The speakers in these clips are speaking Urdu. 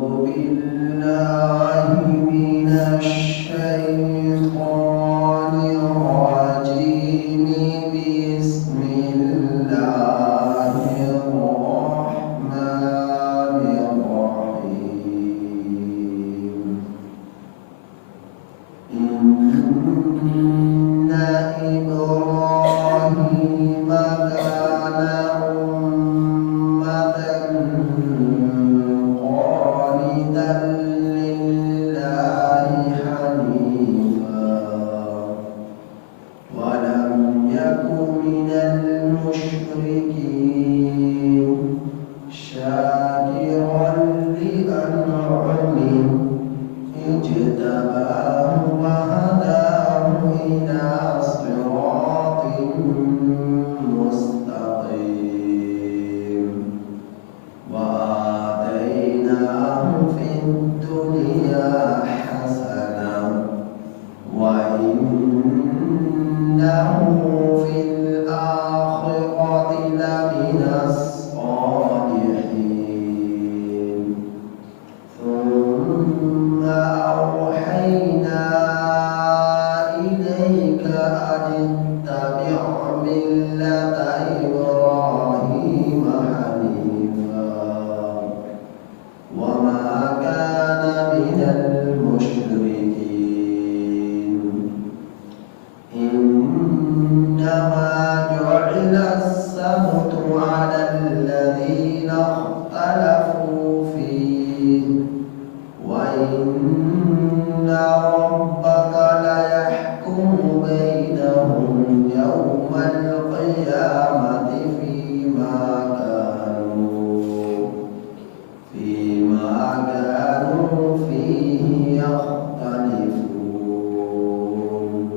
بالله من الشيطان الرجيم. بسم الله الرحمن الرحيم. إن إبراهيم كان أمة قانتا لله حنيفا ولم يك من المشركين شاكرا لأنعمه اجتباه وهداه إلى صراط مستقيم وآتيناه في الدنيا حسنة وإنه في الآخرة لمن الصالحين. ثم أوحينا إليك أن اتبع ملة إبراهيم حنيفا وما كان من المشركين. إنما جعل السبت على الذين اختلفوا فيه وإن ربك ليحكم بينهم يوم القيامة فيما كانوا فيه يختلفون.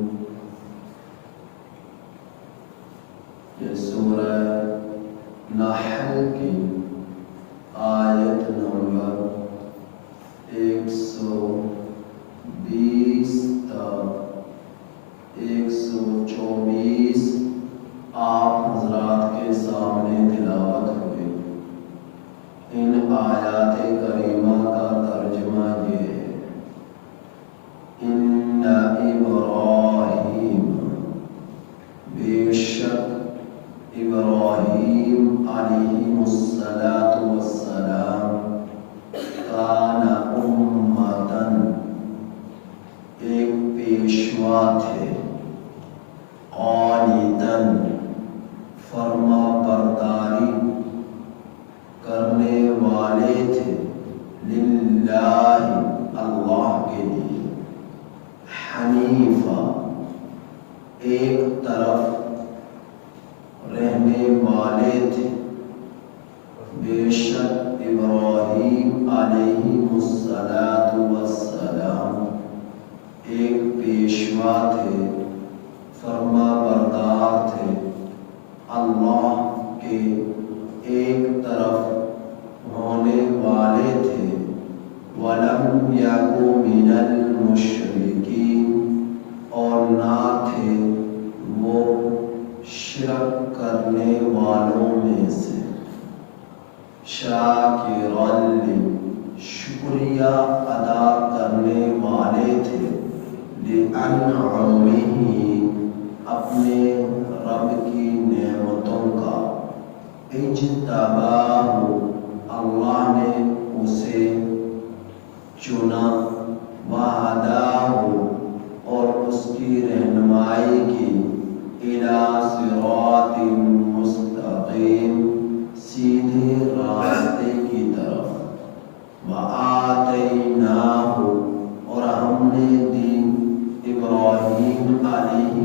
یہ سورہ نحل کی آیت نمبر 120 تا 124 آپ حضرات کے سامنے تلاوت ہوئی. ان آیات کریمہ کا ترجمہ یہ ہے: ان ابراہیم، بے شک ابراہیم علیہ السلام کان امتن، ایک پیشوا تھے، قانتاً، فرما برداری کرنے والے تھے، للہ، اللہ کے لیے، حنیفا، ایک طرف رہنے والے تھے. بے شک ابراہیم علیہ السلام ایک پیشوا تھے، فرما بردار تھے، اللہ کے ایک طرف ہونے والے تھے. وَلَمْ يَكُ مِنَ الْمُشْرِكِينَ، اور نہ تھے وہ شرک کرنے والوں میں سے. شاکراً، شکریہ ادا کرنے والے تھے، لِأَنْعُمِهِ، اپنے رب کی نعمتوں کا. اجتباہ، اللہ نے اسے چنا، وہداہ، اور اس کی رہنمائی کی، الی صراط مستقیم، سیدھے راستے کی طرف. وآتیناہ، اور ہم نے دی ابراہیم علیہ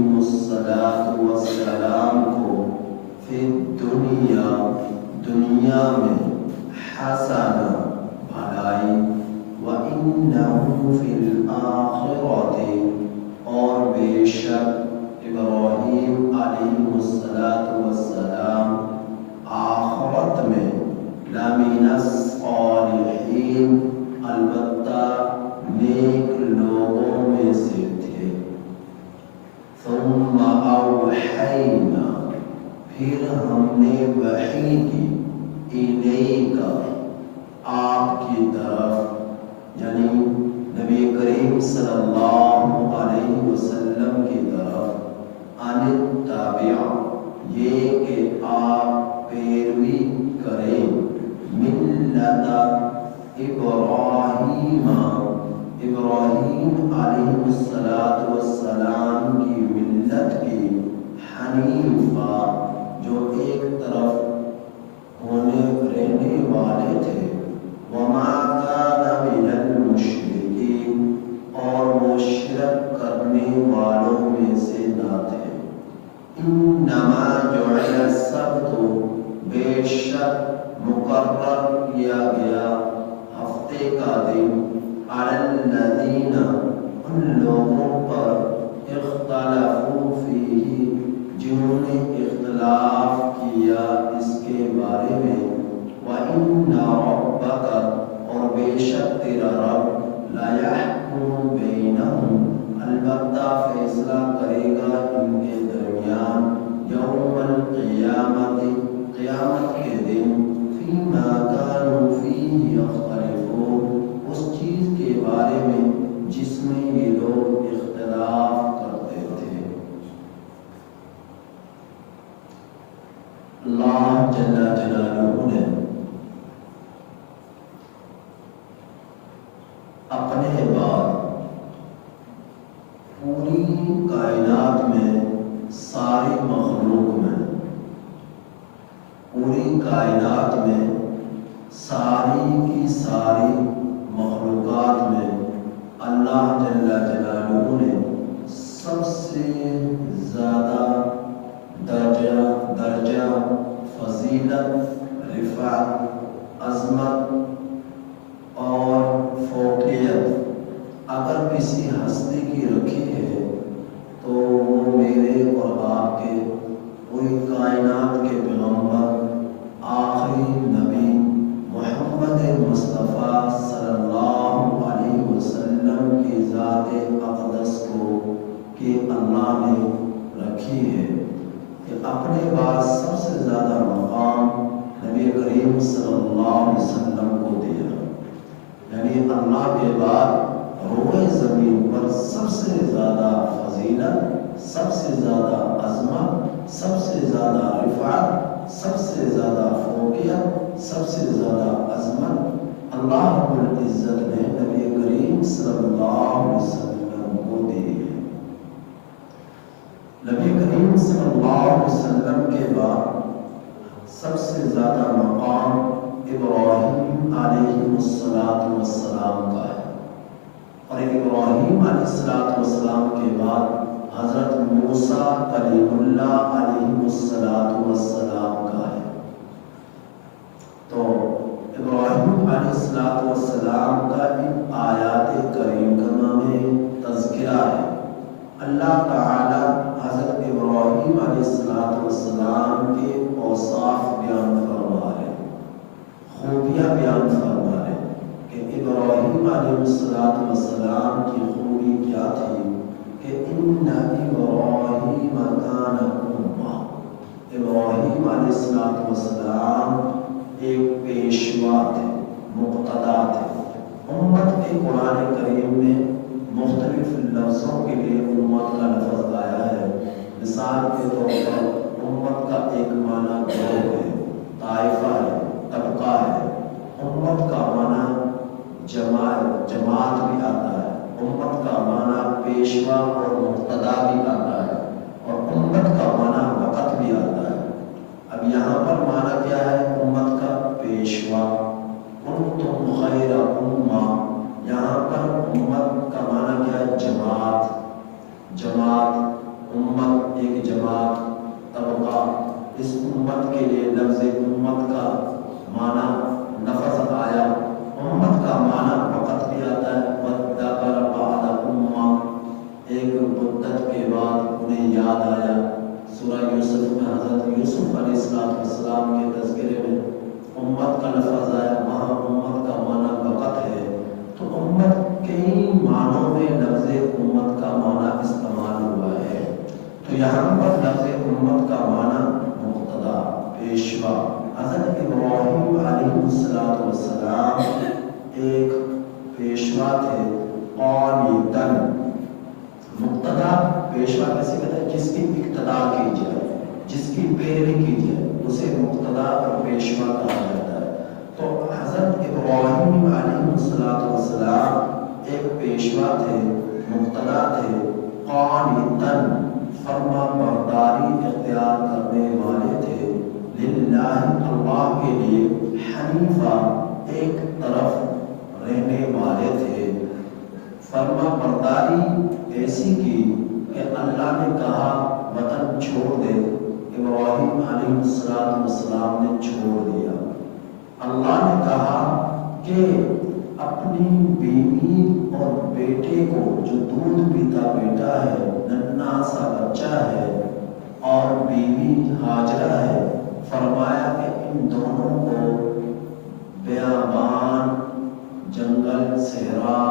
السلام کو، فی الدنیا، دنیا میں، حسنہ، بھلائی، وإنہ فی الآخرۃ، اور بے شک ابراہیم علیہ السلام آخرت میں، لمن الصالحین، البتہ نیک لوگوں میں سے تھے. ثم اوحینا، پھر ہم نے وحی کی، الیک، آپ کی طرف، صلی اللہ علیہ وسلم کی طرف ان تابع یہ کہ آپ پیروی کریں ملت ابراہیم علیہ السلام کی ملت کی حنیفہ جو ایک طرف رہنے والے تھے وما کان من المشرکین اور وہ شرک کرنے والوں میں سے نہ تھے انما جعل السبت بے شک مقرر کیا گیا ہفتے کا دن علی الذین ان لوگوں پر اختلفوا فیہ جنہوں نے اختلاف کیا اس کے بارے میں وَإِنَّ رَبَّكَ اور بے شک تیرا رب لَيَحْكُمُ بَيْنَهُمْ البتہ فیصلہ کرے گا ان کے درمیان یوم القیامت قیامت کے دن فِيمَا كَانُوا فِيهِ يَخْتَلِفُونَ اس چیز کے بارے میں جس میں یہ لوگ اختلاف کرتے تھے۔ اللہ جل جلالہ نے اپنے بعد پوری کائنات میں ساری مخلوق میں پوری کائنات میں ساری کی ساری مخلوقات میں اللہ جل جلالہ نے سب سے زیادہ درجہ فضیلت رفعت عظمت اور فوقیت اگر کسی ہستی کی رکھی ہے تو وہ میرے اور آپ کے پوری کائنات کے پیغمبر آخری نبی محمد مصطفیٰ صلی اللہ علیہ وسلم کی ذات اقدس کو کہ اللہ نے رکھی ہے کہ اپنے بعد سب سے زیادہ مقام نبی کریم صلی اللہ علیہ وسلم کو دیا، یعنی اللہ کے بعد روئے زمین پر سب سے زیادہ فضیلت، سب سے زیادہ عظمت، سب سے زیادہ رفعت، سب سے زیادہ فوقیت، سب سے زیادہ عظمت اللہ رب العزت نے نبی کریم صلی اللہ علیہ وسلم کو دی ہے۔ نبی کریم صلی اللہ علیہ وسلم کے بعد سب سے زیادہ مقام ابراہیم علیہ السلام کا ہے، اور ابراہیم علیہ السلام کے بعد حضرت موسیٰ کلیم اللہ علیہ السلام کا ہے۔ تو ابراہیم علیہ السلام کا ان آیات کریمہ میں تذکرہ ہے۔ اللہ تعالی حضرت ابراہیم علیہ السلام کے اوصاف بیان فرما رہے، خوبیاں بیان فرما رہے کہ ابراہیم علیہ السلام کی خوبی کیا تھی کہ ان ابراہیم کان امہ، ابراہیم علیہ السلام ایک پیشوا تھے، مقتدا تھے۔ امت کے قرآن کریم میں مختلف لفظوں کے لیے امت کا لفظ آیا ہے۔ مثال کے طور پر امت کا ایک معنی گروہ ہے، طائفہ ہے، طبقہ ہے۔ امت کا معنی جماعت بھی آتا ہے، امت کا معنی پیشوا اور مقتدا بھی آتا ہے، اور امت کا معنی وقت بھی آتا ہے۔ اب یہاں پر معنی کیا ہے امت کا؟ پیشوا۔ کنتم خیر امہ، یہاں پر امت کا معنی کیا ہے؟ جماعت۔ امت ایک جماعت، طبقہ۔ اس امت کے لیے لفظ امت کا معنی لفظ آیا۔ امت کا معنی وقت بھی آتا ہے، وَذَّكَرَ بَعْدَ أُمَّةٍ، ایک مدت کے بعد انہیں یاد آیا۔ سورہ یوسف میں حضرت یوسف علیہ السلام کے تذکرے میں امت کا لفظ آیا، وہاں امت کا معنی وقت ہے۔ تو امت کئی معنوں میں لفظ امت کا معنی استعمال ہوا ہے۔ تو یہاں پر لفظ امت کا معنی مقتدا، پیشوا۔ حضرت ابراہیم علیہ السلام ایک پیشوا تھے، قانتاً، مقتدا پیشوا کیسے کہتے ہیں؟ جس کی اقتدا کی جائے، جس کی پیروی کی جائے، اسے مقتدا اور پیشوا کہا جاتا ہے۔ تو حضرت ابراہیم علیہ السلام ایک پیشوا تھے، مقتدا تھے، قانتاً فرما برداری اختیار کرنے والے تھے، للہ اللہ کے لیے، حنیفہ ایک طرف رہنے والے تھے۔ فرما برداری ایسی کی کہ اللہ نے کہا وطن چھوڑ دے، ابراہیم علیہ السلام نے چھوڑ دیا۔ اللہ نے کہا کہ اپنی بیوی اور بیٹے کو، جو دودھ پیتا بیٹا ہے، ننھا سا بچہ ہے، اور بیوی ہاجرہ ہے، فرمایا کہ ان دونوں کو بیابان، جنگل، صحرا،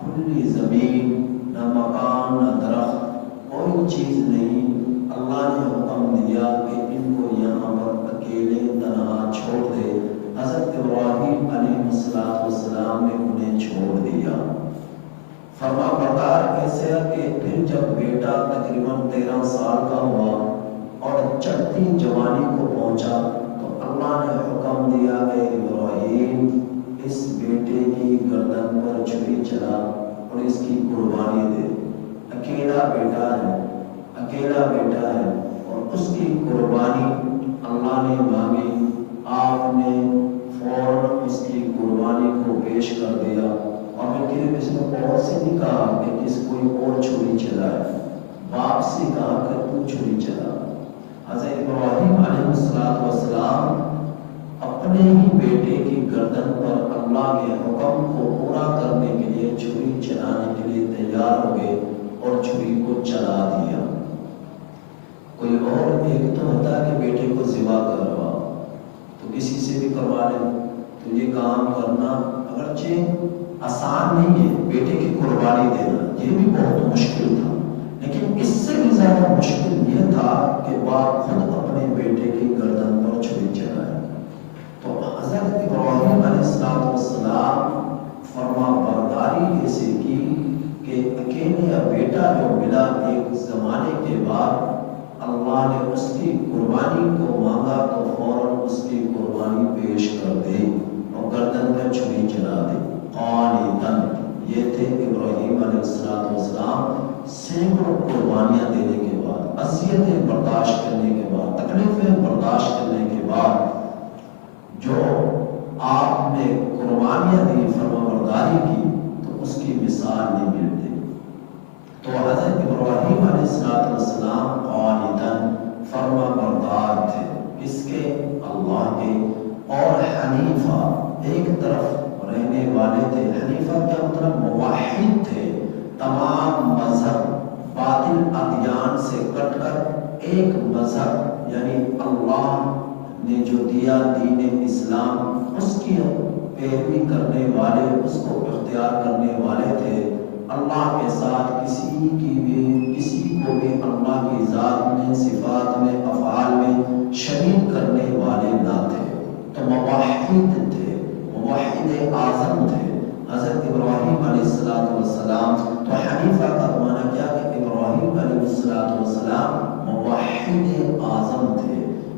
کھلی زمین، نہ مکان نہ درخت، کوئی چیز نہیں، اللہ نے حکم دیا کہ ان کو یہاں پر اکیلے تنہا چھوڑ دے۔ حضرت ابراہیم علیہ السلام نے انہیں چھوڑ دیا۔ فرما بردار ایسے کہ پھر جب بیٹا تقریباً 13 سال کا ہوا اور چڑھتی جوانی کو پہنچا تو اللہ نے حکم دیا کہ ابراہیم اس بیٹے کی گردن پر چھری چلا اور اس کی قربانی دے۔ اکیلا بیٹا ہے اور اس کی قربانی اللہ نے مانگی، آپ نے فوراً اس کی قربانی کو پیش کر دیا، اور پھر کسی نے اور سے نہیں کہا کہ کس کوئی اور چھری چلائے، باپ سے کہا کہ تو چھری چلا۔ حضرت ابراہیم علیہ السلام اپنے ہی بیٹے کی گردن پر اللہ کے حکم کو پورا کرنے کے لیے چھری چلانے کے لیے تیار ہو گئے اور چھری کو چلا دیا۔ کوئی اور ایک تو ہوتا ہے کہ بیٹے کو ذبح کروا، تو کسی سے بھی کروا لے، تو یہ کام کرنا اگرچہ آسان نہیں ہے، بیٹے کی قربانی دینا یہ بھی بہت مشکل تھا، لیکن اس سے بھی زیادہ مشکل یہ تھا کہ باپ خود اپنے بیٹے کی گردن پر چھری چلائے۔ تو حضرت ابراہیم علیہ السلام فرما برداری ایسے کی کہ اکیلے بیٹا جو ملا ایک زمانے کے بعد، اللہ نے اس کی قربانی کو مانگا تو فوراً اس کی قربانی پیش کر دی اور گردن میں چھری چلا دی۔ قانتاً، یہ تھے ابراہیم علیہ السلام، سینکڑوں قربانیاں دینے کے بعد، اذیتیں برداشت کرنے کے بعد، تکلیفیں برداشت کرنے کے بعد جو آپ نے قربانیاں دی، فرما برداری کی، تو اس کی مثال نہیں ملتی۔ تو حضرت ابراہیم علیہ السلام قانتاً فرما بردار تھے، کس کے؟ اللہ کے، اور حنیفہ ایک طرف رہنے والے تھے۔ حنیفہ کیا مطلب؟ موحد تھے، تمام مذہب باطل ادیان سے کٹ کر ایک مذہب یعنی اللہ نے جو دیا دین اسلام، اس کی پیروی کرنے والے، اس کو اختیار کرنے والے تھے۔ اللہ کے ساتھ کسی کو بھی اللہ کی ذات میں، صفات میں، افعال میں شریک کرنے والے نہ تھے، تو موحد تھے، موحد اعظم تھے حضرت ابراہیم علیہ السلام۔ تو حنیفہ کا معنی کیا کہ ابراہیم علیہ السلام موحد اعظم تھے،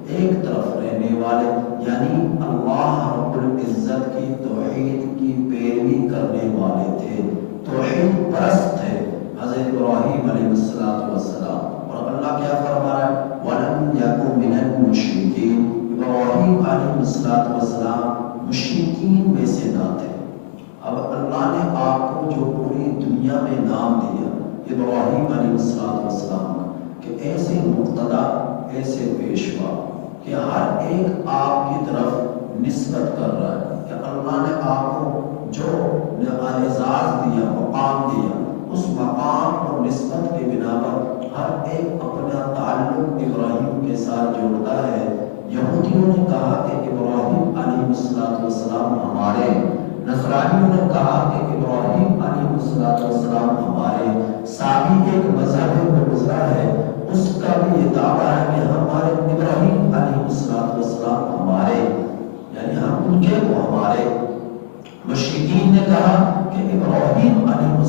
ایک طرف رہنے والے، یعنی اللہ رب العزت کی توحید کی پیروی کرنے والے تھے، توحید پرست تھے حضرت ابراہیم علیہ السلام۔ اور اللہ کیا فرما رہا ہے؟ وَلَمْ يَكُنْ مِنَ الْمُشْرِكِينَ، ابراہیم علیہ السلام مشرکین میں سے نہ تھے۔ اب اللہ نے آپ کو جو پوری دنیا میں نام دیا ابراہیم علیہ السلام کہ ایسے مقتدا، ایسے پیشوا کہ ہر ایک آپ کی طرف نسبت کر رہا ہے، کہ اللہ نے آپ کو جو اعزاز دیا، مقام دیا، اس مقام اور نسبت کے بنا پر ہر ایک اپنا تعلق ابراہیم کے ساتھ جوڑتا ہے۔ یہودیوں نے کہا کہ ابراہیم علیہ السلام ہمارے، نصرانیوں نے کہا کہ ابراہیم علیہ السلام ہمارے، سابی ایک مذہب میں گزرا ہے، اس کا بھی یہ دعویٰ ہے کہ ہمارے ابراہیم علیہ السلام ہمارے، یعنی ہم ان کے وہ ہمارے۔ مشرکین نے کہا کہ ابراہیم علیہ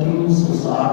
360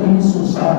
360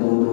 2-2,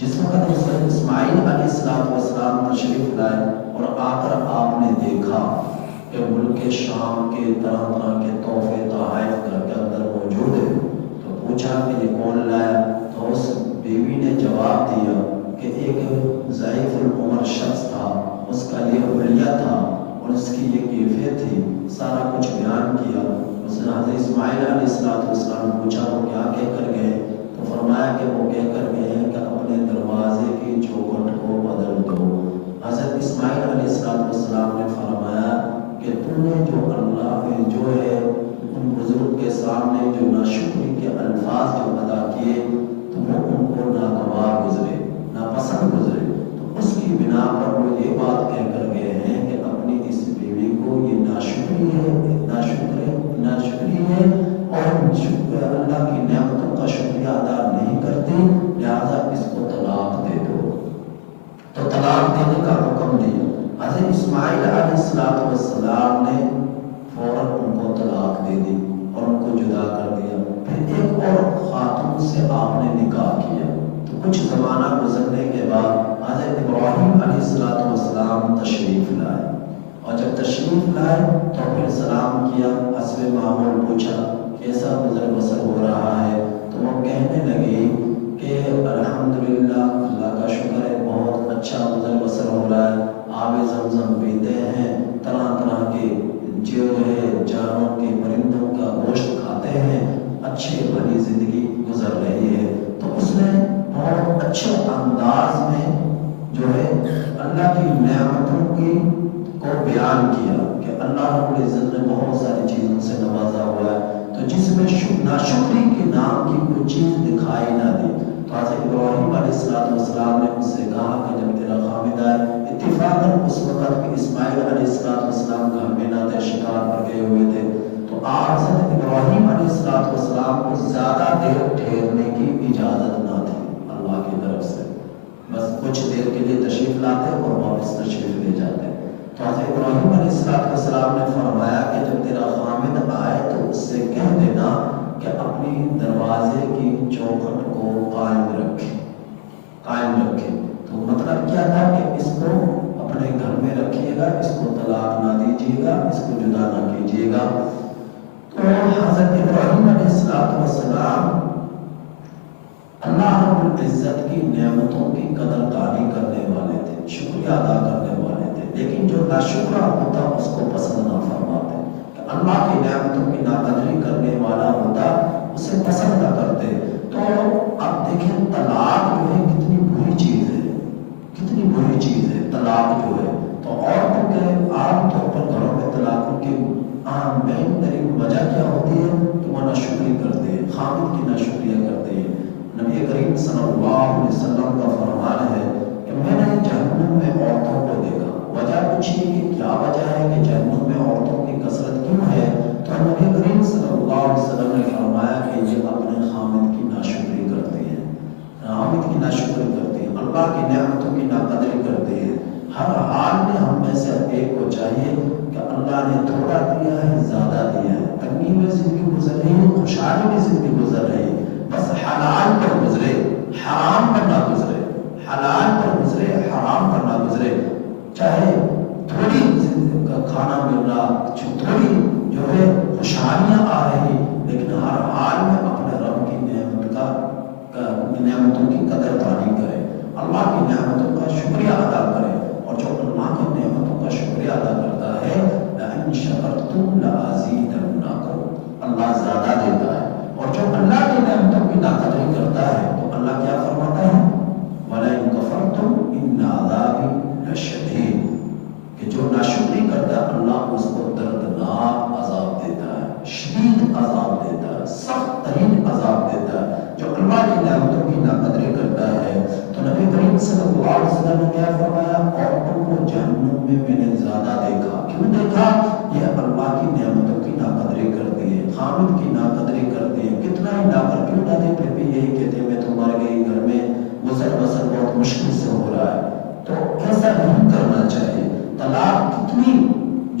جس وقت حضرت اسماعیل علیہ السلام تشریف لائے اور آ کر آپ نے دیکھا کہ ملک شام کے طرح طرح کے تحفے تحائف گھر کے اندر موجود ہے، تو پوچھا کہ یہ کون لایا؟ تو اس بیوی نے جواب دیا کہ ایک ضعیف العمر شخص تھا، اس کا یہ حلیہ تھا اور اس کی یہ کیفیت تھی، سارا کچھ بیان کیا۔ اس نے حضرت اسماعیل علیہ السلام پوچھا وہ کیا کہہ کر گئے؟ تو فرمایا کہ وہ کہہ کر گئے ہیں کہ اپنے دروازے کی چوکھٹ کو بدل دو۔ حضرت اسماعیل علیہ السلام نے فرمایا کہ تم نے جو اللہ جو ہے ان بزرگ کے سامنے جو ناشکری کے الفاظ جو ادا کیے تو وہ ان کو ناگوار گزرے، ناپسند گزرے، تو اس کی بنا پر وہ یہ بات کہہ کر گئے ہیں کہ اپنی اس بیوی کو یہ ناشکری ہے اور اللہ کی نعمتوں کا شکریہ ادا نہیں کرتے، لہذا اس کو طلاق دے دو۔ تو طلاق دینے کا حکم دیا۔ حضرت اسماعیل علیہ السلام نے فوراً ان کو طلاق دے دی اور ان کو جدا کر دیا۔ پھر ایک اور خاتون سے آپ نے نکاح کیا۔ تو کچھ زمانہ گزرنے کے بعد حضرت ابراہیم علیہ السلام تشریف لائے، اور جب تشریف لائے تو پھر سلام کیا، حسب معمول پوچھا کیسا گزر بسر ہو رہا ہے؟ تو وہ کہنے لگی کہ الحمدللہ اللہ کا شکر ہے، بہت اچھا گزر بسر ہو رہا ہے، آب زمزم پیتے ہیں، طرح طرح کے جو ہے جانوروں کے پرندوں کا گوشت کھاتے ہیں، اچھے بھلی زندگی گزر رہی ہے۔ تو اس نے بہت اچھے انداز میں جو ہے اللہ کی نعمتوں کی کو بیان کیا کہ اللہ رب العزت نے بہت ساری چیزوں سے نوازا ہوا ہے، تو جس میں ناشکری کے نام کی کوئی چیز دکھائی نہ دی۔ تو حضرت ابراہیم علیہ السلام نے اس سے کہا کہ جب تیرا خامد آئے، اتفاقاً اس وقت کہ اسماعیل علیہ السلام گھر میں نہ تھے، شکار پر گئے ہوئے تھے، تو حضرت ابراہیم علیہ السلام کو زیادہ دیر ٹھہرنے کی اجازت نہ تھی اللہ کی طرف سے، بس کچھ دیر کے لیے تشریف لاتے اور واپس تشریف لے جاتے۔ تو حضرت ابراہیم علیہ السلام نے فرمایا کہ جب تیرا خامد آئے تو اس سے کہہ دینا کہ اپنی دروازے کی چوکھٹ کو قائم رکھے۔ تو مطلب کیا تھا کہ اس کو اپنے گھر میں رکھیے گا، اس کو طلاق نہ دیجیے گا، اس کو جدا نہ کیجیے گا۔ تو حضرت ابراہیم علیہ السلام اللہ رب العزت کی نعمتوں کی قدر دانی کرنے والے تھے، شکریہ ادا کرنے والے تھے، لیکن جو ناشکرا ہوتا اس کو پسند نہ فرماتے، کہ اللہ کی نعمتوں کی ناقدری کرنے والا ہوتا اسے پسند نہ کرتے۔ تو اب دیکھیں طلاق جو ہے کتنی بری چیز ہے، کتنی بری چیز ہے طلاق جو ہے۔ تو عورتوں کے عام طور پر گھروں میں طلاقوں کی مین ترین وجہ کیا ہوتی ہے کہ وہ ناشکری کرتے ہیں، خامد کی ناشکریہ کرتے ہیں۔ نبی کریم صلی اللہ علیہ وسلم کا فرمان ہے کہ میں نے جہنم میں عورتوں کو دیکھا۔ وجہ پوچھیے کہ کیا وجہ ہے کہ جہنم میں عورتوں کی کثرت کیوں ہے؟ تو نبی کریم صلی اللہ علیہ وسلم نے فرمایا کہ یہ اپنے خامد کی ناشکری کرتے ہیں، خامد کی ناشکری کرتے ہیں، اللہ کی نعمتوں کی ناقدری کرتے ہیں۔ ہر حال میں ہم میں سے ایک کو چاہیے کہ اللہ نے تھوڑا دیا ہے، زیادہ دیا ہے، تنگی میں زندگی گزر رہی ہے، خوشحالی میں زندگی گزر رہی ہے، بس حلال پر گزرے، حرام پر نہ گزرے، حلال پر گزرے، حرام پر نہ گزرے۔ چاہے تھوڑی کھانا مل رہا، تھوڑی جو ہے خوشحالیاں آ رہی، لیکن ہر حال میں اپنے رب کی نعمتوں کی قدر دانی کرے، اللہ کی نعمتوں کا شکریہ ادا کرے، اور جو اللہ کی نعمتوں کا شکریہ ادا کرتا ہے لَإِن شَكَرْتُمْ لَأَزِيدَنَّكُمْ، اللہ زیادہ دیتا ہے۔ اور جو اللہ کی نعمتوں کی ناقدری کرتا ہے تو اللہ کیا فرماتا ہے؟ وَلَئِن كَفَرْتُمْ إِنَّ عَذَابِي لَشَدِيدٌ، کہ جو ناشکری کرتا ہے اللہ اس کو دردناک عذاب دیتا ہے، شدید عذاب دیتا ہے، سخت ترین عذاب دیتا ہے جو اللہ کی نعمتوں کی ناقدری کرتا ہے۔ تو نبی کریم صلی اللہ علیہ وسلم نے کیا فرمایا؟ عورتوں کو جہنم میں نے زیادہ دیکھا۔ کیوں دیکھا؟ یہ اللہ کی نعمتوں کی ناقدری کرتی ہے، خامد کی ناقدری کرتی ہے، کتنا ہی ناقدر کیوں نہ دے پھر بھی یہی کہتے ہیں میں تو مر گئی، گھر میں گزر بسر بہت مشکل سے ہو رہا ہے۔ تو ایسا نہیں کرنا چاہیے۔ طلاق کتنی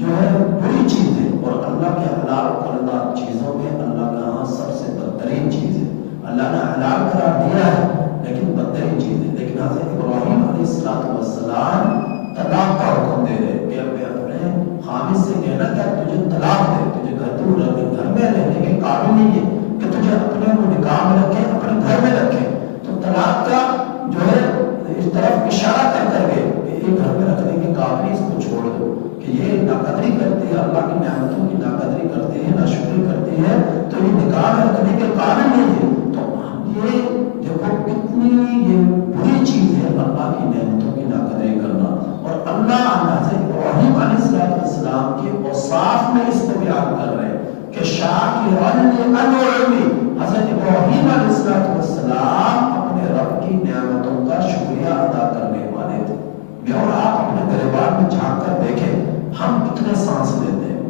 جو ہے بری چیز ہے، اور اللہ کے حلال کردہ چیزوں میں اللہ کے ہاں سب سے بدترین چیز ہے۔ اللہ نے حلال قرار دیا ہے لیکن بدترین چیز ہے. لیکن حضرت ابراہیم علیہ السلام طلاق کا حکم دے رہے کہ اپنے خامد سے کہنا کہ تجھے طلاق دے، تجھے گھر میں رہنے کے قابل نہیں ہے کہ تجھے اپنے کو نکاح میں رکھے، اپنے گھر میں رکھے. تو طلاق کا جو ہے اس طرف اشارہ کر کر کے یہ گھر میں رکھنے کے قابل اس کو چھوڑ دو کہ یہ ناقدری کرتی ہے، اللہ کی نعمتوں کی ناقدری کرتی ہے، ناشکری کرتی ہے، تو یہ نکاح میں رکھنے کے قابل نہیں ہے. تو یہ دیکھو کتنی یہ بری چیز ہے اللہ کی نعمتوں کی ناقدری کرنا. اور اللہ حضرت ابراہیم علیہ السلام کے اوصاف میں اس کو بیان کر رہے ہیں کہ شاکرا لانعمہ. حضرت ابراہیم علیہ السلام اپنے رب کی نعمتوں کا شکریہ ادا کرنے والے تھے. میں اور آپ اپنے گریبان میں جھانک کر دیکھیں ہم کتنے سانس لیتے ہیں،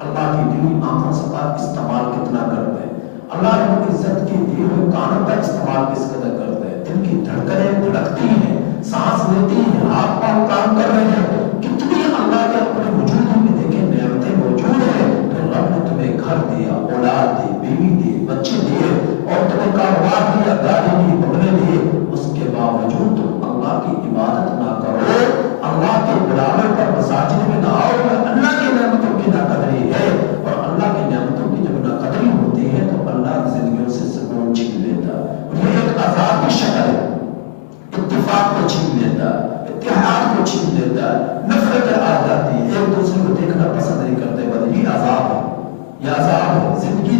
اللہ کی دی آنکھوں کا استعمال کتنا کرتے ہیں، اللہ رب العزت کی دی ہوئے کانوں کا استعمال کس قدر کرتے ہیں، دل کی دھڑکنیں دھڑکتی ہیں، سانس لیتی ہیں، ہاتھ پاؤں کام کر رہے ہیں، کتنی اللہ کے اپنے وجود میں دیکھیں نعمتیں موجود ہیں. تو رب نے تمہیں گھر دیا، اولاد دی، بیوی دی، بچے دیے، اور تمہیں کاروبار دیا، گاڑی دی، بنگلے دیے. اس کے باوجود تم اللہ کی عبادت نہ کرو، اللہ کے بلاوے پر مساجد میں نہ آؤ. اللہ کی نعمتوں کی ناقدری ہے. اور اللہ کی نعمتوں کی جب ناقدری ہوتی ہے تو اللہ زندگیوں سے سکون چھین لیتا ہے. یہ ایک عذاب کی شکل ہے، اتفاق کو چھین لیتا ہے، اتحاد کو چھین لیتا ہے، نفرت آ جاتی ہے، ایک دوسرے کو دیکھنا پسند نہیں کرتے. بس یہ عذاب ہے، یہ عذاب ہے. زندگی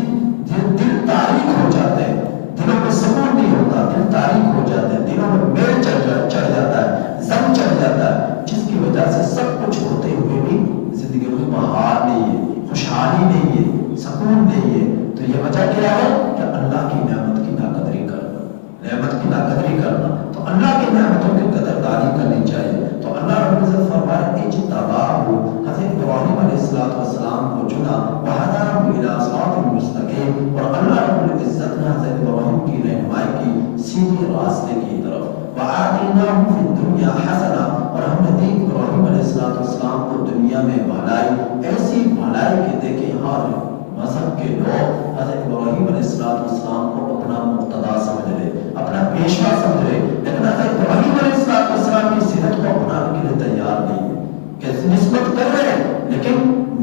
دل تاریک ہو جاتے ہیں، دلوں میں سکون نہیں ہوتا، دل تاریک ہو جاتے ہیں، دلوں میں میل چڑھ جاتا ہے، زم چڑھ جاتا ہے، جس کی وجہ سے سب کچھ ہوتے ہوئے بھی زندگی میں بہار نہیں ہے، خوشحالی نہیں ہے، سکون نہیں ہے. تو یہ وجہ کیا ہے کہ اللہ کی نعمت کی ناقدری کرنا، نعمت کی ناقدری کرنا. تو اللہ کی نعمتوں کی قدردانی کرنی چاہیے. تو اللہ رب العزت فرمائے اجتباہ، حضرت ابراہیم علیہ السلام کو چنا، وہداہ الی صراط مستقیم. اور اللہ رب العزت نے حضرت ابراہیم کی رہنمائی کی سیدھے راستے کی طرف. وآتیناہ فی الدنیا حسنہ، اور ہم نے دی ابراہیم علیہ السلام کو دنیا میں بھلائی، ایسی بھلائی کہ دیکھیں ہر مذہب کے لوگ حضرت ابراہیم علیہ السلام کو اپنا مقتدا سمجھ رہے، اپنا پیشوا سمجھ رہے، لیکن حضرت ابراہیم علیہ السلام کی سیرت کو اپنانے کے لیے تیار نہیں ہے. کہ نسبت کر رہے ہیں لیکن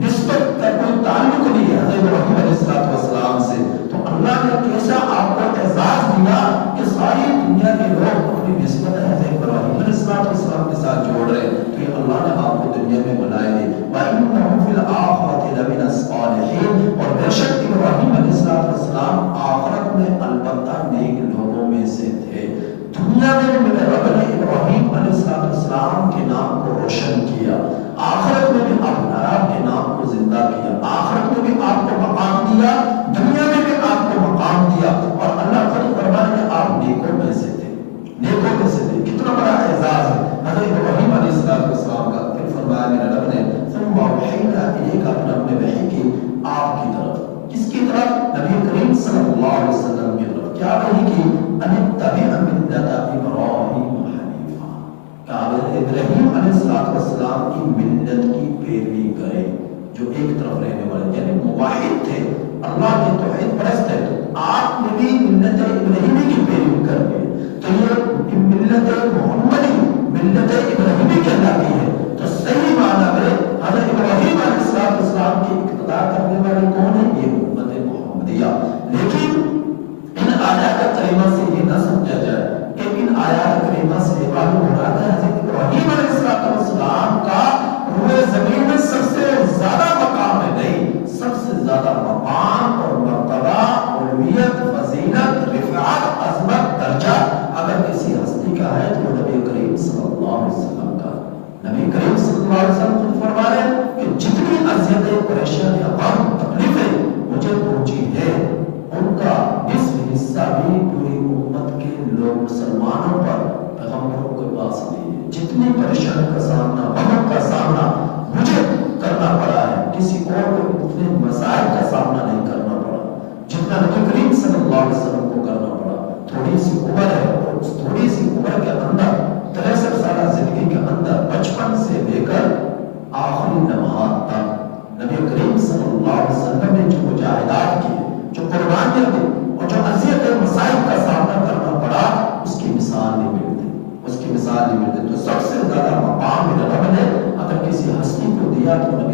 نسبت کا کوئی تعلق نہیں ہے حضرت ابراہیم علیہ السلام سے. تو اللہ نے کیسا آپ کو اعزاز دیا کہ ساری دنیا کے لوگ اپنی نسبت حضرت ابراہیم علیہ السلام کے ساتھ جوڑ رہے ہیں. تو یہ اللہ نے آپ کو دنیا میں بنائے ہیں. وَإِنَّهُ فِي الْآخِرَةِ لَمِنَ الصَّالِحِينَ، اور بے شک ابراہیم علیہ السلام آخرت میں البتہ نیک لوگوں میں سے تھے. دنیا میں میرے رب نے ابراہیم علیہ السلام کے نام کو روشن کیا، آخرت میں بھی آپ کے نام کو زندہ کیا، آخرت میں بھی آپ کو مقام دیا، دنیا میں بھی آپ کو مقام دیا. اور اللہ خود فرمانے کہ آپ نیکوں میں سے تھے، نیکوں میں سے تھے. کتنا بڑا اعزاز ہے حضرت ابراہیم علیہ السلام کا. پھر فرمایا میرے رب نے ثم اوحینا الیک، اپنے وحی کی آپ کی طرف. کس کی طرف؟ نبی کریم صلی اللہ علیہ وسلم کی طرف. کیا وحی کی؟ ان اتبع ملت ابراہیم حنیفا، کہ ابراہیم علیہ السلام کی ملت کی پیروی کرے جو ایک طرف رہنے والے، یعنی موحد تھے، اللہ کے توحید پرست ہے. تو آپ نے بھی ملت ابراہیمی کی پیروی کرنی ہے. تو یہ ملت محمدی، ملت ابراہیمی کہلاتی ہے. تو صحیح معنی میں حضرت ابراہیم علیہ السلام کی اقتدا کرنے والے کون ہیں؟ یہ امت محمدیہ. لیکن ان آیات کریمہ سے یہ نہ سمجھا جائے کہ ان آیات کریمہ سے معلوم ہو رہا ہے حضرت ابراہیم علیہ السلام کا روئے زمین میں سب سے زیادہ مقام ہے. نہیں، سب سے زیادہ مقام اور مرتبہ، علویت، فضیلت، رفعت، عظمت، درجہ اگر کسی ہستی کا ہے تو نبی کریم صلی اللہ علیہ وسلم کا. نبی کریم صلی اللہ علیہ وسلم خود فرما رہے ہیں کہ جتنی اذیتیں، پریشانیاں، غم، تکلیفیں مجھے پہنچی ہے ان کا نصف حصہ بھی پوری امت کے لوگ مسلمانوں پر، پیغمبروں کے پاس نہیں ہے. جتنی پریشانی کا سامنا، غم کا سامنا مجھے کرنا پڑا ہے، کسی اور کو اتنے مسائل کا سامنا نہیں کرنا پڑا جتنا نبی کریم صلی اللہ علیہ وسلم کو کرنا پڑا. تھوڑی سی عمر ہے اور اس تھوڑی سی عمر کے اندر 63 سالہ زندگی کے اندر بچپن سے لے کر آخری لمحات تک نبی کریم صلی اللہ علیہ وسلم نے جو مجاہدات کی، جو قربانیاں دی اور جو اذیت مسائل کا سامنا کرنا پڑا، اس کی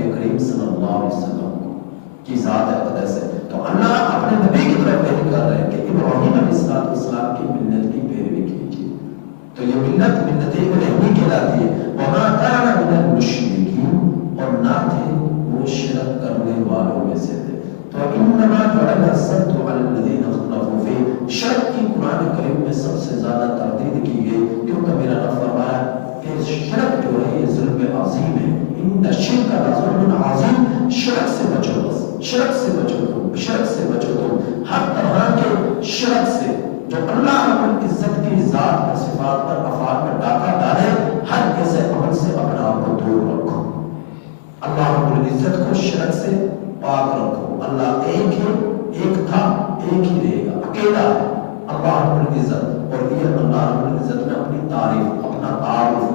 نبی کریم صلی اللہ علیہ وسلم کی ذات اقدس ہے. تو اللہ اپنے نبی کی طرف پیش کر رہے ہیں کہ ابراہیم علیہ السلام کی ملت کی پیروی کیجیے. تو یہ ملت ابراہیمی کہلاتی ہے. وما کان من المشرکین، اور نہ تھے وہ شرک کرنے والوں میں سے تھے. تو انما جعل السبت علی الذین اختلفوا فیہ، شرک کی قرآن کریم میں سب سے زیادہ تردید کی گئی، کیونکہ میرا رب فرمایا کہ شرک جو ہے یہ ظلم عظیم ہے. ان الشرک لظلم عظیم، شرک سے بچو، بس شرک سے بچو تم، شرک سے بچو تم. ہر طرح کے شرک سے جو اللہ رب العزت کی ذات اور صفات پر افعال میں ڈاکہ ڈالے، ہر ایسے عمل سے اپنے آپ کو دور رکھو. اللہ رب العزت کو شرک سے پاک رکھو. اللہ ایک ہے، ایک تھا، ایک ہی رہے گا، اکیلا ہے اللہ رب العزت. اور یہ اللہ رب العزت نے اپنی تعریف، اپنا تعارف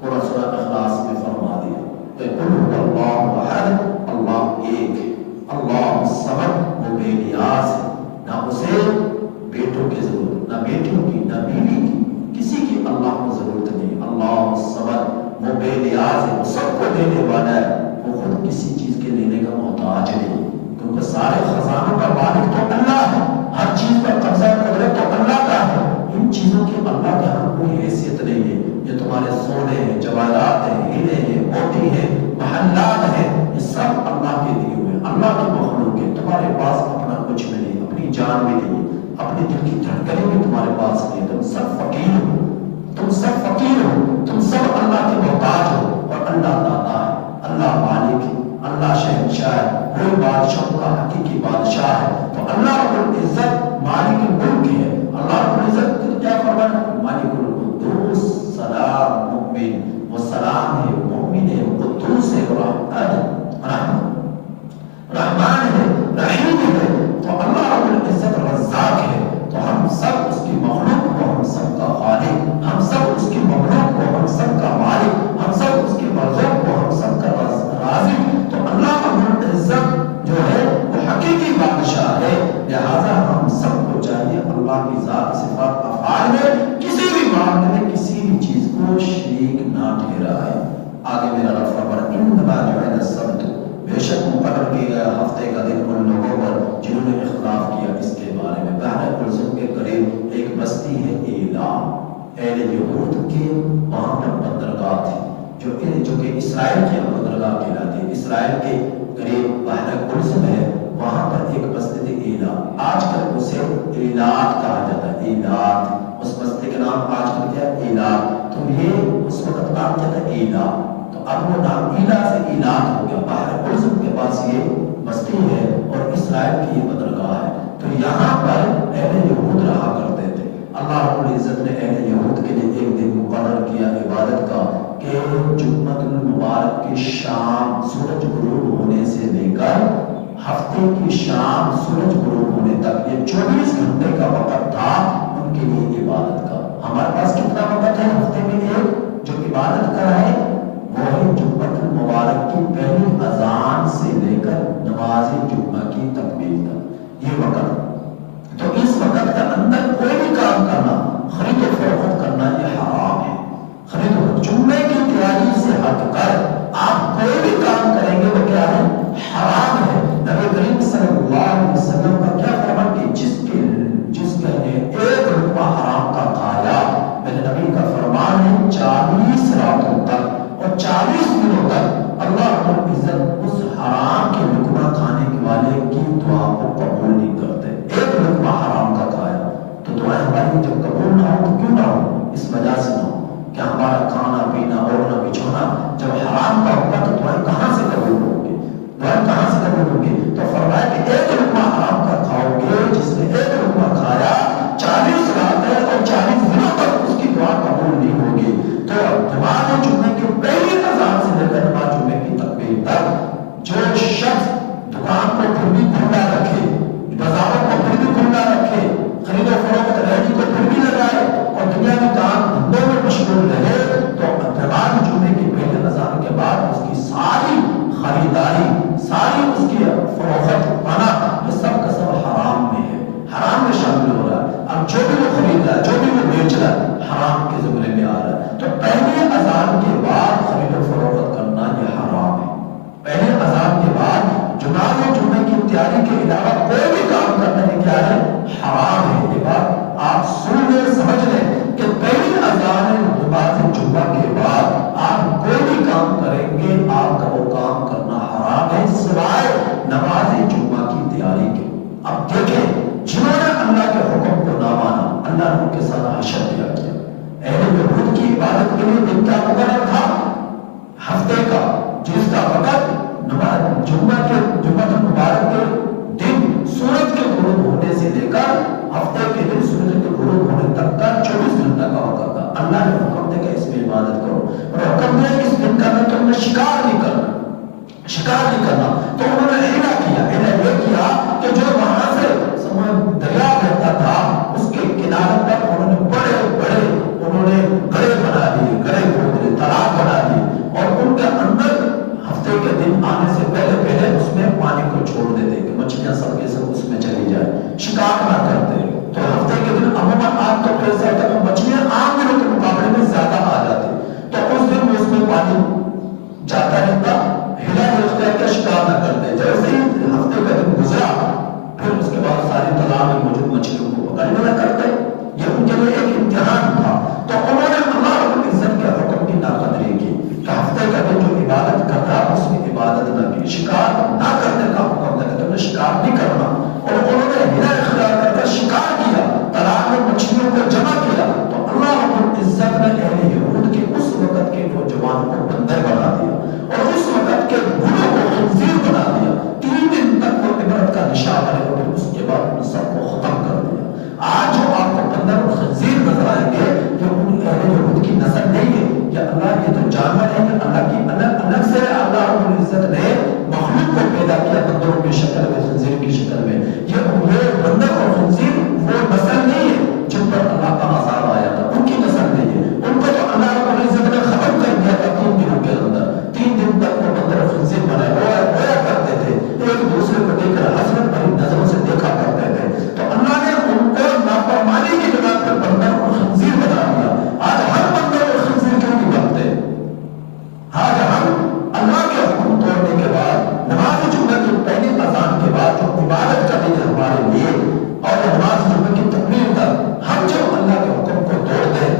پورا سورہ اخلاص میں فرما دیا کہ قل هو اللہ احد، اللہ ایک ہے، اللہ الصمد، وہ بے نیاز ہے، نہ اسے بیٹوں کی ضرورت، نہ بیٹیوں کی، نہ بیوی کی، کسی کی اللہ کو ضرورت نہیں. اللہ الصمد، وہ بے نیاز ہے، وہ سب کو دینے والا ہے، وہ خود کسی چیز کے لینے کا محتاج نہیں، کیونکہ سارے خزانوں کا مالک تو اللہ ہے. ہر چیز پر قبضہ قدرت تو اللہ کا ہے. ان چیزوں کی اللہ کے ہاں کوئی حیثیت نہیں ہے. یہ تمہارے سونے ہیں، جواہرات ہیں، ہیرے ہیں، موتی ہیں، محلات ہیں، یہ سب اللہ کے دیے ہوئے، اللہ کی مخلوق ہے. تمہارے پاس اپنا کچھ نہیں، اپنی جان بھی نہیں، اپنی دل کی دھڑکنیں بھی تمہارے پاس نہیں. تم سب فقیر ہو، تم سب فقیر ہو، تم سب اللہ کے محتاج ہو. اور اللہ داتا ہے، اللہ مالک ہے، اللہ شہنشاہ ہے، کوئی بادشاہوں کا حقیقی بادشاہ ہے. تو اللہ رب العزت مالک الملک ہے. اللہ رب العزت کیا فرمایا؟ مالک القدوس، سلام مؤمن، وہ سلام ہے، مومن ہے، قدوس ہے، رحمان ہے، رحیم ہے. تو اللہ رب العزت رزاق ہے. تو ہم سب اس کی مخلوق کو، ہم سب کا خالق، ہم سب اس کی مخلوق کو، ہم سب کا مالک، ہم سب اس کے مرزوق کو، ہم سب کا رازق. تو اللہ رب العزت جو ہے وہ حقیقی بادشاہ ہے. لہذا ہم سب کو چاہیے اللہ کی ذات، صفات، افعال میں کسی بھی معاملے میں کسی بھی چیز کو شریک نہ ٹھہرائے. آگے میرا رب فرماتا ہے انما جعل السبت، بے شک مقرر کیا گیا ہفتے کا دن ان لوگوں پر جنہوں نے اختلاف کیا اس کے بارے میں. بحر کلثوم کے قریب ایک بستی ہے ایلا، اہل یہود کے وہاں پر بندرگاہ تھی جو کہ اسرائیل کی بندرگاہ کہلاتی ہے. اسرائیل کے قریب بحر کلثوم ہے، وہاں پر ایک بستی تھی ایلا. آج کل اسے ایلات کہا جاتا ہے، ایلات. اس بستی کا نام آج کل کیا ہے؟ ایلات. تو یہ اس وقت نام کیا تھا؟ ایلا. تو اب وہ نام ایلا سے ایلات ہو گیا. بحر کلثوم کے پاس یہ بستی ہے اور اسرائیل کی یہ بندرگاہ ہے. تو یہاں پر اہل یہود رہا کرتے تھے. اللہ رب العزت نے اہل یہود کے لیے ایک دن مقرر کیا عبادت کا کہ جمعۃ المبارک کی شام سورج غروب ہونے سے لے کر ہفتے کی شام سورج غروب ہونے تک یہ 24 گھنٹے کا وقت تھا ان کے لیے عبادت کا. ہمارے پاس کتنا وقت ہے ہفتے میں؟ ایک جو عبادت کا ہے وہ ہے جمعۃ المبارک کی پہلی اذان سے لے کر نماز جمعہ کی تکبیر تک، یہ وقت. تو اس وقت کے اندر کوئی بھی کام کرنا، خرید و فروخت کرنا، یہ حرام ہے. خرید و جمعے کی تیاری سے ہٹ کر آپ کوئی بھی کام کریں گے وہ کیا ہے؟ حرام ہے. نبی کریم صلی اللہ علیہ وسلم کا کیا فرمان کہ جس نے ایک لقمہ حرام کا کھایا، میرے نبی کا فرمان ہے 40 راتوں تک اور 40 دنوں تک اللہ رب العزت اس حرام کے لقمہ کھانے والے کی دعا کو قبول نہیں کرتے. ایک لقمہ حرام کا کھایا تو دعائیں ہماری جب قبول نہ ہو تو کیوں نہ ہو؟ اس وجہ سے نہ ہو کہ ہمارا کھانا پینا اوڑھنا بچھونا جب حرام کا ہوگا تو دعائیں کہاں سے قبول ہوں گی؟ دعائیں کہاں سے قبول ہوں گی؟ تو فرمایا کہ ایک لقمہ حرام کا کھاؤ گے، جس نے ایک لقمہ کھایا 40 راتیں اور 40 دنوں تک اس کی دعا قبول نہیں ہوگی. تو نماز جمعے کی پہلی اذان سے لے کر نماز جمعے کی تکبیر تک جو شخص دکان کو پھر بھی کھلا رکھے، بازاروں کو پھر بھی کھلا رکھے، خرید و فروخت ریڈی کو پھر بھی لگائے اور دنیا کے کام دھندوں میں مشغول رہے، تو نماز جمعے کی پہلی اذان کے بعد اس کی ساری خریداری، ساری اس کی فروخت پانا، یہ سب کا سب حرام میں ہے، حرام میں شامل ہو رہا ہے. اب جو بھی وہ خرید رہا ہے، جو بھی وہ بیچ رہا ہے، حرام کے زمرے میں آ رہا ہے. تو پہلی اذان کے بعد خرید و فروخت کرنا یہ حرام ہے. پہلی سمجھ لیں کہ پہلی اذان نماز جمعہ کے بعد آپ کوئی بھی کام کریں گے آپ کا وہ کام کرنا حرام ہے سوائے نماز جمعہ کی تیاری کے۔ اب دیکھیں جنہوں نے اللہ کے حکم کو نہ مانا اللہ نے ان کے ساتھ حشر کیا اہل یہود کی عبادت کے لیے دن کیا مقرر تھا؟ ہفتے کا، جس کا وقت جمعہ مبارک کے دن سورج کے غروب ہونے سے لے کر ہفتے کے دن سورج کے غروب ہونے تک کا 24 گھنٹہ کا وقت تھا۔ اللہ نے حکم دیا کہ اس میں عبادت کرو اور حکم دیا اس دن کا میں تم نے شکار نہیں کرنا تو انہوں نے ہیلا کیا۔ یہ کیا کہ جو وہاں سے دریا بہتا تھا اس کے کنارے پر انہوں نے بڑے گڑھے بنا دیے، گڑھے کھود دیے، تالاب بنا دیے اور ان کے اندر ہفتے کے دن آنے سے پہلے اس میں پانی کو چھوڑ دیتے کہ مچھلیاں سب کے سب اس میں چلی جائے، شکار نہ کرتے۔ تو ہفتے کے دن عموماً عام طور پر ایسا ہوتا ہے کہ مچھلیاں عام دنوں کے مقابلے میں زیادہ آ جاتی، تو اس دن میں اس میں پانی جاتا رہتا، ہلا اختیار کا شکار نہ کرتے۔ جیسے ہی ہفتے کا دن گزرا پھر اس کے بعد ساری تالاب میں موجود مچھلیوں کو پکڑنے نہ کرتے۔ یہ ان کے لیے ایک امتحان تھا۔ تو انہوں نے اللہ رب العزت کے حکم کی ناقدری کی کہ ہفتے کا دن جو عبادت کر رہا اس میں عبادت نہ کی، شکار نہ کرنے کا حکم دیا کہ تم نے شکار نہیں کرنا، اور انہوں نے ہلا اختیار کر کے شکار کیا، تالاب میں مچھلیوں کو جمع کیا۔ تو اللہ رب العزت نے اہل یہود کے اس وقت کے نوجوانوں کو بندر بنا دیا اور اس وقت کے بوڑھوں کو خنزیر بنا دیا۔ 3 دن تک وہ عبرت کا نشان بنے اور اس کے بعد ان سب کو ختم کر دیا۔ آج جو آپ کو بندر اور خنزیر نظر آئیں گے یہ ان اہل یہود کی نسل نہیں ہے، یہ اللہ یہ تو جانور ہے کہ اللہ کی الگ سے اللہ رب العزت نے مخلوق کو پیدا کیا بندروں کی شکل میں، خنزیر کی شکل میں۔ یہ بندر اور خنزیر وہ نسل نہیں ہے جن پر اللہ کا عذاب آیا تھا، ان کی نسل نہیں ہے، ان کو تو اللہ رب العزت نے ختم کر دیا تھا 3 دنوں کے اندر۔ 3 دن تک وہ بندر اور خنزیر بنے رویا کرتے تھے، ایک دوسرے کو دیکھ کر حسرت بھری نظروں سے دیکھا کرتے تھے۔ تو اللہ نے ان کو نافرمانی کی بنا پر بندر اور خنزیر بنا دیا۔ آج ہر بندر اور خنزیر کیوں نہیں بنتے؟ آج ہم اللہ کے حکم توڑنے کے بعد نماز جمعہ کی پہلی اذان کے بعد جو عبادت کا دن ہے ہمارے لیے اور نماز جمعہ کی تکمیل تک ہم جو اللہ کے حکم کو توڑ دیں،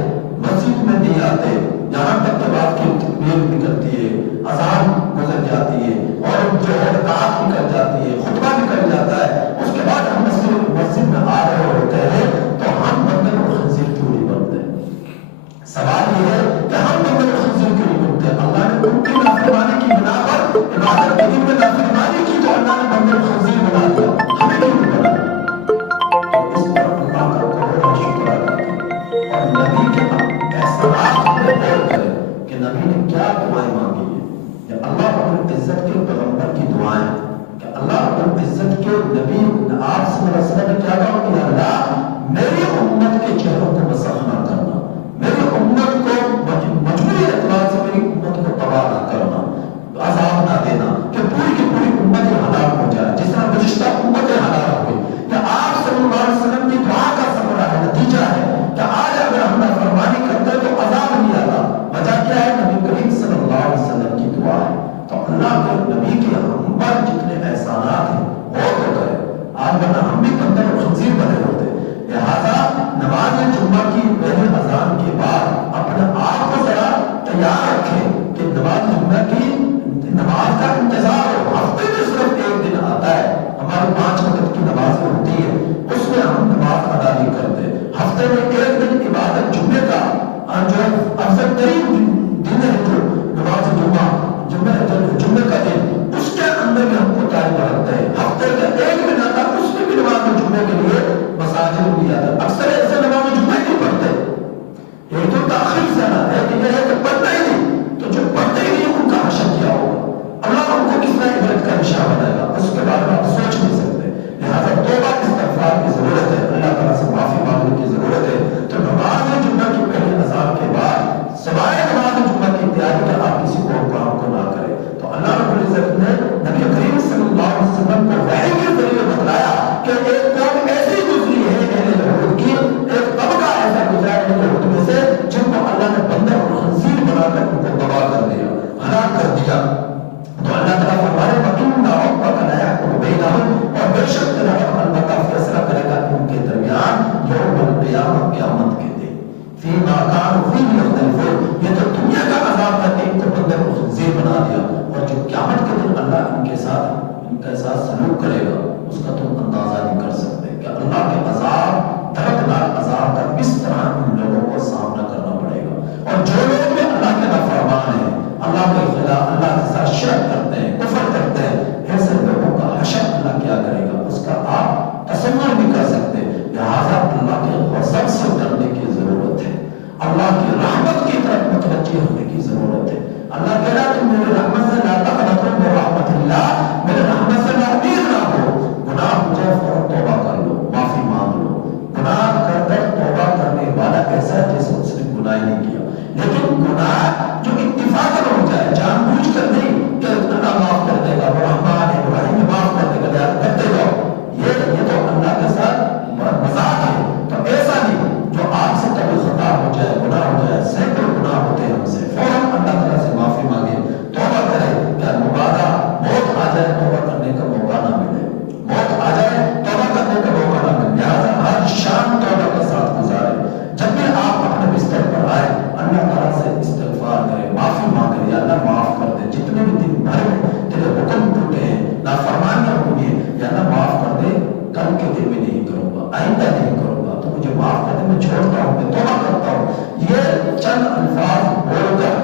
مسجد میں نہیں آتے، یہاں تک کہ بعد کی تکبیر نکلتی ہے، اذان گزر جاتی ہے اور جو ہے رکعت نکل جاتی ہے، خطبہ نکل جاتا ہے، اس کے بعد ہم مسجد میں آ رہے ہوتے ہیں تو ہم بندر اور خنزیر کیوں نہیں بنتے؟ سوال یہ ہے کہ ہم بندر اور خنزیر کیوں نہیں بنتے؟ اللہ نے ان کی نافرمانی کی بنا پر عبادت کے دن میں نافرمانی کی تو اللہ نے بندر اور خنزیر بنا دیا، ہمیں کیوں نہیں بنایا؟ تو اس پر اللہ کا کروڑا شکر ادا کریں اور نبی کے احسانات ہمیں غور کریں کہ نبی نے کیا دعائیں مانگی ہیں۔ یا اللہ رب العزت کے پیغمبر کی دعائیں کہ اللہ رب العزت کے نبی آپ صلی اللہ علیہ وسلم نے کیا کہا کہ اللہ میری امت کے چہروں کو مسخ نہ کرنا، میری امت کو مجموعی اعتبار سے میری امت کو تباہ نہ کرنا، عذاب نہ دینا کہ پوری کی پوری امت ہلاک ہو جائے جس طرح گزشتہ امتیں ہلاک ہوئی۔ کہ آپ صلی اللہ علیہ وسلم کی دعا کا ثمرہ ہے، نتیجہ ہے کہ آج اگر ہم نافرمانی کرتے تو عذاب نہیں آتا۔ وجہ کیا ہے؟ نبی کریم صلی اللہ علیہ وسلم کی دعا ہے۔ تو اللہ کے نبی کے ہم پر جتنے احسانات ہیں غور تو کریں، آج ورنہ ہم بھی بندر اور خنزیر بنے ہوتے۔ لہٰذا نماز جمعہ کی پہلے اذان کے بعد اپنے آپ کو ذرا تیار رکھیں کہ نماز جمعہ کی نماز کا انتظار ہو۔ ہفتے میں صرف ایک دن آتا ہے، ہماری 5 وقت کی نماز ہوتی ہے، اس میں ہم نماز ادا نہیں کرتے۔ ہفتے میں ایک دن عبادت جمعے کا جو افضل ترین دن ہے جو نماز جمعہ کا دن، اس کے اندر بھی ہم کو ٹائم رکھتے ہیں۔ ہفتے کا ایک دن آتا ہے اس میں بھی نماز جمعے کے لیے مساجد بھی آتا ہے، اکثر ایسے نماز جمعہ نہیں پڑھتے، یہ تو تاخیر سے نہ ہے کہ یہ ہے کہ پڑھنا ہی نہیں، تو جو پڑھتے ہی نہیں ان کا حشر کیا ہوگا، اللہ ان کو کس طرح عبرت کا نشان بنائے گا، اس کے بارے میں آپ سوچ نہیں سکتے۔ لہٰذا توبہ استغفار کی ضرورت ہے، اللہ تعالیٰ سے معافی مانگنے کی ضرورت ہے۔ تو نماز جمعہ کی پہلی اذان کے بعد سوائے نماز جمعہ کی تیاری کا آپ کسی اور کام کو نہ کریں۔ تو اللہ رب العزت نے نبی کریم صلی اللہ علیہ وسلم کو وحی کے ذریعے بتلایا کہ ایک قوم ایسی گزری ہے اہل یہود کی كانوا فيه يختلفون. یہ تو دنیا کا عذاب تھا کہ ان کو بندے کو خنزیر بنا دیا، اور جو قیامت کے دن اللہ ان کے ساتھ سلوک کرے گا اس کا تم اندازہ نہیں کر سکتے کہ اللہ کے عذاب، دردناک عذاب کا کس طرح ان لوگوں کو سامنا کرنا پڑے گا۔ اور جو لوگ بھی اللہ کے نافرمان ہیں، اللہ کے خلاف، اللہ کے ساتھ شرک کرتے ہیں، کفر کرتے ہیں، ایسے لوگوں کا حشر اللہ کیا کرے گا اس کا آپ تصور نہیں کر سکتے۔ لہٰذا اللہ کے غضب سے ڈرنے کی ضرورت ہے، اللہ کی رحمت کی طرف متوجہ ہونے کی ضرورت ہے۔ اللہ کہہ رہا تم میرے رحمت سے لا تقنطوا من رحمت اللہ، میرے رحمت سے ناامید نہ ہو۔ گناہ ہو جائے فوراً توبہ کر لو، معافی مانگ لو۔ گناہ کر توبہ کرنے والا ایسا ہے جیسے اس نے گناہ ہی نہیں کیا، لیکن گناہ جو اتفاقاً ہو جائے، جان بوجھ کر نہیں کہ اللہ معاف کر دے گا، وہ رحمان ہے، رحیم معاف کر دے گا، لہٰذا کرتے جاؤ، یہ تو اللہ کے ساتھ مذاق ہے۔ تو ایسا نہیں جو آپ سے کبھی خطا ہو جائے، گناہ ہو جائے، سینکڑوں گناہ ہوتے ہیں ہم سے، فوراً اللہ تعالیٰ سے معافی مانگے، توبہ کرے۔ کیا مبادہ موت آ جائے توبہ کرنے کا موقع نہ ملے، موت آ جائے توبہ کرنے کا موقع نہ ملے، لہٰذا ہر شام توبہ کے ساتھ گزارے۔ جب بھی آپ اپنے بستر پر آئے اللہ تعالیٰ سے استغفار کرے، معافی مانگے، یا اللہ معاف کر دے، جتنے بھی دن بھر میں تیرے حکم ٹوٹے ہیں، نافرمانیاں ہوئی ہیں، یا اللہ معاف کر دے، کل کے دن میں نہیں کروں گا، آئندہ نہیں کروں گا، تو مجھے معاف کر دے، میں چھوڑتا ہوں، میں توبہ کرتا ہوں۔ یہ چند الفاظ بول کر